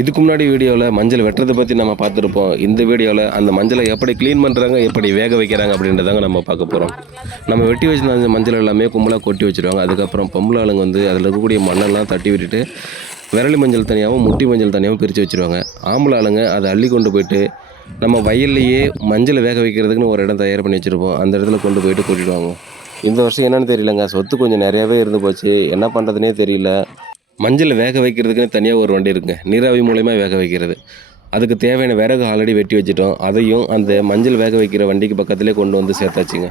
இதுக்கு முன்னாடி வீடியோவில் மஞ்சள் வெட்டுறதை பற்றி நம்ம பார்த்துருப்போம். இந்த வீடியோவில் அந்த மஞ்சளை எப்படி க்ளீன் பண்ணுறாங்க, எப்படி வேக வைக்கிறாங்க அப்படின்றதாங்க நம்ம பார்க்க போகிறோம். நம்ம வெட்டி வச்சிருந்த அந்த மஞ்சள் எல்லாமே கும்பலாக கொட்டி வச்சுருவாங்க. அதுக்கப்புறம் பொம்பளை ஆளுங்க வந்து அதில் இருக்கக்கூடிய மண்ணெல்லாம் தட்டி விட்டுட்டு விரலி மஞ்சள் தனியாகவும் முட்டி மஞ்சள் தனியாகவும் பிரித்து வச்சுருவாங்க. ஆம்பளை ஆளுங்க அதை அள்ளி கொண்டு போயிட்டு நம்ம வயல்லையே மஞ்சளை வேக வைக்கிறதுக்குன்னு ஒரு இடம் தயார் பண்ணி வச்சுருப்போம். அந்த இடத்துல கொண்டு போயிட்டு கொட்டிடுவாங்க. இந்த வருஷம் என்னென்னு தெரியலங்க, சொத்து கொஞ்சம் நிறையாவே இருந்து போச்சு. என்ன பண்ணுறதுனே தெரியல. மஞ்சள் வேக வைக்கிறதுக்குன்னு தனியாக ஒரு வண்டி இருக்குங்க, நீராவி மூலயமா வேக வைக்கிறது. அதுக்கு தேவையான விறகு ஆல்ரெடி வெட்டி வச்சுட்டோம். அதையும் அந்த மஞ்சள் வேக வைக்கிற வண்டிக்கு பக்கத்துலேயே கொண்டு வந்து சேர்த்தாச்சுங்க.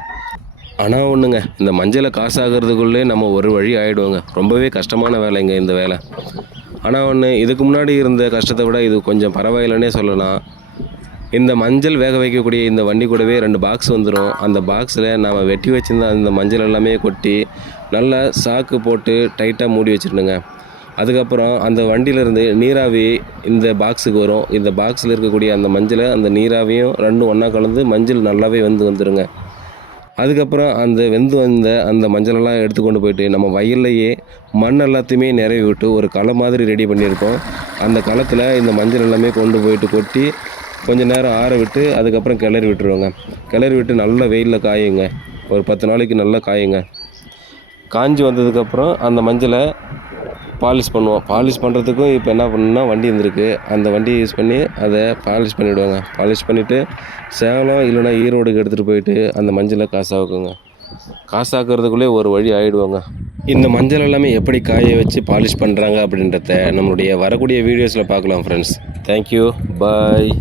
ஆனால் ஒன்றுங்க, இந்த மஞ்சளை காசாகிறதுக்குள்ளே நம்ம ஒரு வழி ஆகிடுவோங்க. ரொம்பவே கஷ்டமான வேலைங்க இந்த வேலை. ஆனால் ஒன்று, இதுக்கு முன்னாடி இருந்த கஷ்டத்தை விட இது கொஞ்சம் பரவாயில்லைன்னே சொல்லலாம். இந்த மஞ்சள் வேக வைக்கக்கூடிய இந்த வண்டி கூடவே 2 பாக்ஸ் வந்துடும். அந்த பாக்ஸில் நாம் வெட்டி வச்சுருந்த அந்த மஞ்சள் எல்லாமே கொட்டி நல்லா சாக்கு போட்டு டைட்டாக மூடி வச்சிடணுங்க. அதுக்கப்புறம் அந்த வண்டியிலேருந்து நீராவி இந்த பாக்ஸுக்கு வரும். இந்த பாக்ஸில் இருக்கக்கூடிய அந்த மஞ்சளை அந்த நீராவியும் ரெண்டும் ஒன்றா கலந்து மஞ்சள் நல்லாவே வந்துருங்க. அதுக்கப்புறம் அந்த வெந்து வந்த அந்த மஞ்சளெல்லாம் எடுத்துக்கொண்டு போயிட்டு நம்ம வயல்லையே மண் எல்லாத்தையுமே நிரவி விட்டு ஒரு களை மாதிரி ரெடி பண்ணியிருக்கோம். அந்த களத்தில் இந்த மஞ்சள் எல்லாமே கொண்டு போயிட்டு கொட்டி கொஞ்சம் நேரம் ஆற விட்டு அதுக்கப்புறம் கிளறி விட்டுருவோங்க. கிளறி விட்டு நல்லா வெயிலில் காயுங்க. ஒரு 10 நாளைக்கு நல்லா காயுங்க. காஞ்சி வந்ததுக்கப்புறம் அந்த மஞ்சளை பாலிஷ் பண்ணுவோம். பாலிஷ் பண்ணுறதுக்கும் இப்போ என்ன பண்ணணும்னா வண்டி இருந்திருக்கு. அந்த வண்டியை யூஸ் பண்ணி அதை பாலிஷ் பண்ணிவிடுவாங்க. பாலிஷ் பண்ணிவிட்டு சேலம் இல்லைனா ஈரோடுக்கு எடுத்துகிட்டு போயிட்டு அந்த மஞ்சளை காசாக்குங்க. காசாக்குறதுக்குள்ளே ஒரு வழி ஆகிடுவாங்க. இந்த மஞ்சள் எல்லாமே எப்படி காய வச்சு பாலிஷ் பண்ணுறாங்க அப்படின்றத நம்மளுடைய வரக்கூடிய வீடியோஸில் பார்க்கலாம் ஃப்ரெண்ட்ஸ். தேங்க்யூ, பாய்.